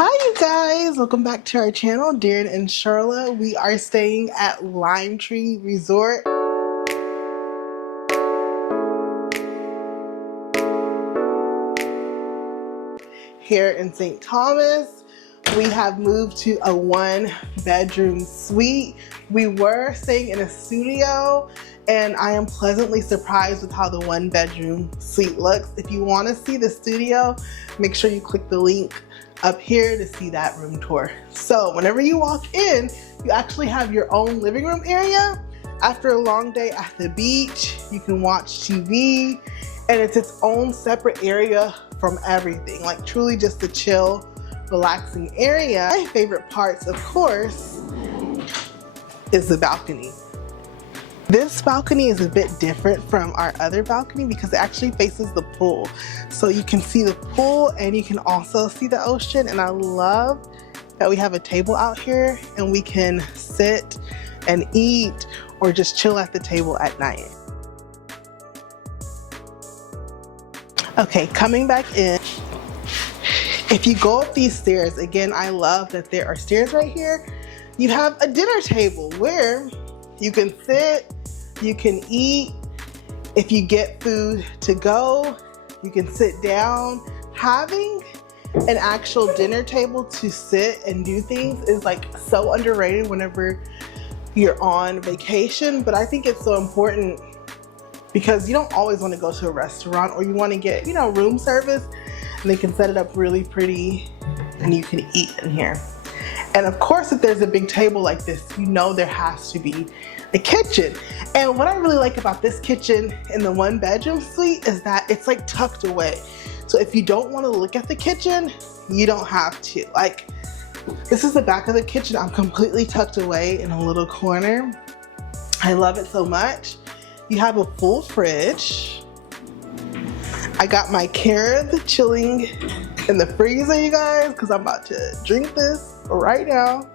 Hi you guys, welcome back to our channel, Darren and Charlotte. We are staying at LimeTree Resort. Here in St. Thomas. We have moved to a 1-bedroom suite. We were staying in a studio and I am pleasantly surprised with how the 1-bedroom suite looks. If you want to see the studio, make sure you click the link up here to see that room tour. So whenever you walk in, you actually have your own living room area. After a long day at the beach, you can watch TV and it's its own separate area from everything. Like truly just a chill, relaxing area. My favorite parts, of course, is the balcony. This balcony is a bit different from our other balcony because it actually faces the pool. So you can see the pool and you can also see the ocean. And I love that we have a table out here and we can sit and eat or just chill at the table at night. Okay, coming back in. If you go up these stairs, again, I love that there are stairs right here. You have a dinner table where you can sit, you can eat. If you get food to go, you can sit down. Having an actual dinner table to sit and do things is like so underrated whenever you're on vacation, but I think it's so important because you don't always want to go to a restaurant or you want to get, room service and they can set it up really pretty and you can eat in here. And of course, if there's a big table like this, there has to be a kitchen. And what I really like about this kitchen in the 1-bedroom suite is that it's like tucked away. So if you don't want to look at the kitchen, you don't have to. Like, this is the back of the kitchen. I'm completely tucked away in a little corner. I love it so much. You have a full fridge. I got my carrot chilling in the freezer, you guys, because I'm about to drink this right now.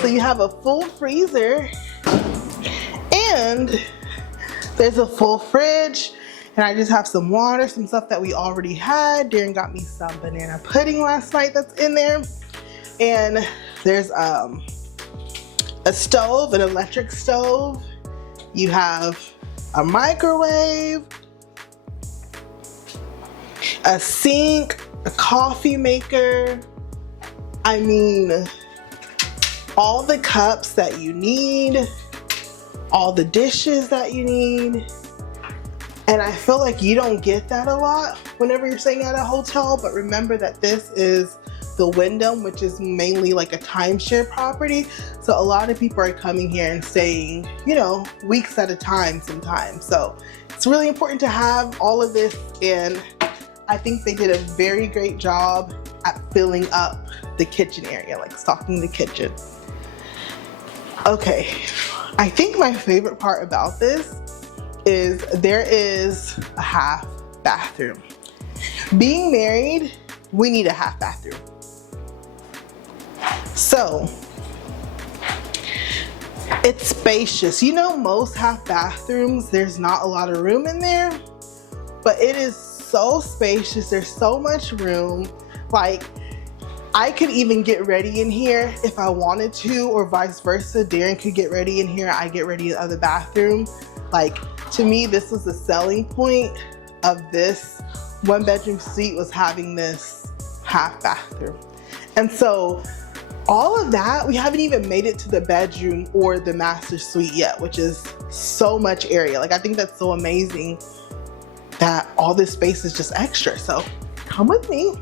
So you have a full freezer and there's a full fridge, and I just have some water, some stuff that we already had. Darren got me some banana pudding last night that's in there. And there's a stove, an electric stove. You have a microwave, a sink, a coffee maker. I mean, all the cups that you need, all the dishes that you need. And I feel like you don't get that a lot whenever you're staying at a hotel, but remember that this is the Wyndham, which is mainly like a timeshare property. So a lot of people are coming here and staying, weeks at a time sometimes. So it's really important to have all of this, and I think they did a very great job at filling up the kitchen area, like stocking the kitchen. Okay, I think my favorite part about this is there is a half bathroom. Being married, we need a half bathroom. So, it's spacious. Most half bathrooms, there's not a lot of room in there, but it is so spacious. There's so much room. Like, I could even get ready in here if I wanted to, or vice versa. Darren could get ready in here, I get ready in the other bathroom. Like, to me, this was the selling point of this 1-bedroom suite, was having this half bathroom. And so all of that, we haven't even made it to the bedroom or the master suite yet, which is so much area. Like, I think that's so amazing that all this space is just extra. So come with me.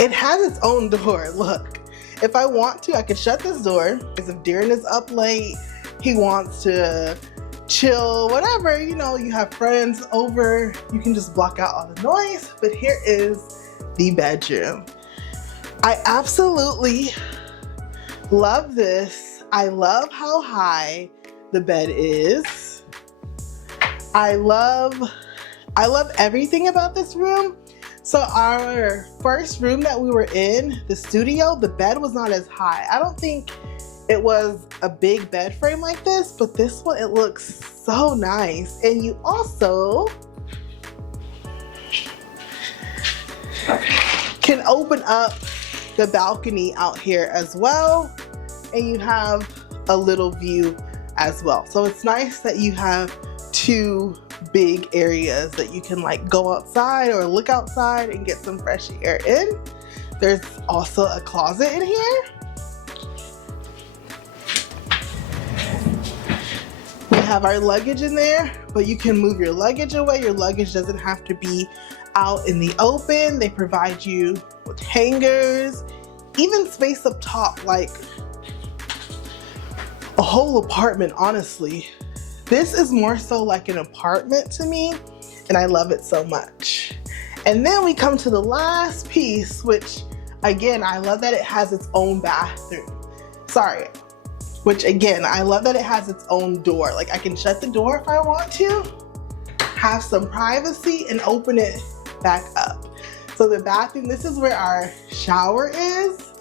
It has its own door. Look, if I want to, I can shut this door. Because if Darren is up late, he wants to chill, whatever, you have friends over, you can just block out all the noise. But here is the bedroom. I absolutely love this. I love how high the bed is. I love everything about this room. So our first room that we were in, the studio, the bed was not as high. I don't think it was a big bed frame like this, but this one, it looks so nice. And you also can open up the balcony out here as well, and you have a little view as well. So it's nice that you have two big areas that you can like go outside or look outside and get some fresh air in. There's also a closet in here. We have our luggage in there, but you can move your luggage away. Your luggage doesn't have to be out in the open. They provide you with hangers, even space up top, like a whole apartment, honestly. This is more so like an apartment to me, and I love it so much. And then we come to the last piece, which again, I love that it has its own bathroom. Which again, I love that it has its own door. Like I can shut the door if I want to, have some privacy, and open it back up. So the bathroom, this is where our shower is.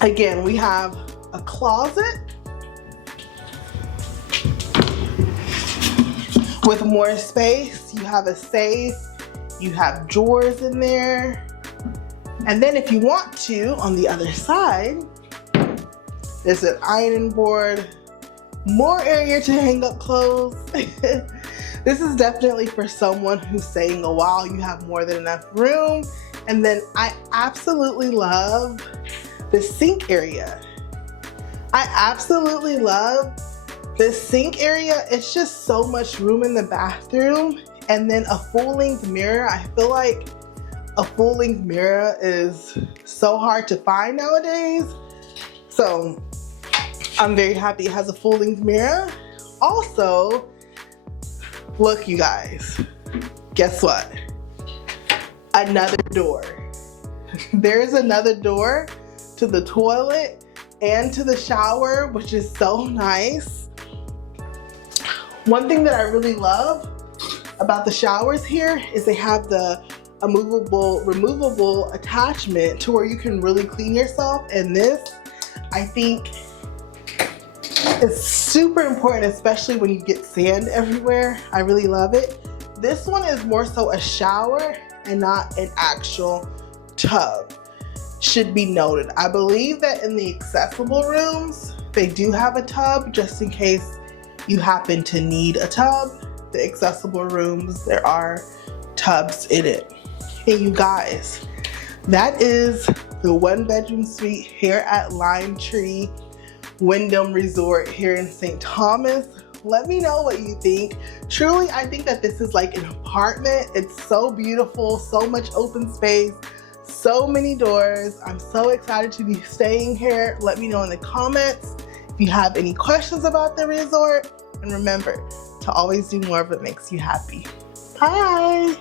Again, we have a closet with more space. You have a safe, you have drawers in there. And then if you want to, on the other side, there's an ironing board, more area to hang up clothes. This is definitely for someone who's staying a while. You have more than enough room. And then I absolutely love the sink area. I absolutely love this sink area. It's just so much room in the bathroom. And then a full-length mirror. I feel like a full-length mirror is so hard to find nowadays. So I'm very happy it has a full-length mirror. Also, look you guys, guess what? Another door. There's another door to the toilet and to the shower, which is so nice. One thing that I really love about the showers here is they have the removable attachment to where you can really clean yourself. And this, I think, is super important, especially when you get sand everywhere. I really love it. This one is more so a shower and not an actual tub. Should be noted. I believe that in the accessible rooms, they do have a tub just in case you happen to need a tub. The accessible rooms, there are tubs in it. And you guys, that is the 1-bedroom suite here at LimeTree Wyndham Resort here in St. Thomas. Let me know what you think. Truly, I think that this is like an apartment. It's so beautiful, so much open space, so many doors. I'm so excited to be staying here. Let me know in the comments if you have any questions about the resort. And remember to always do more of what makes you happy. Bye.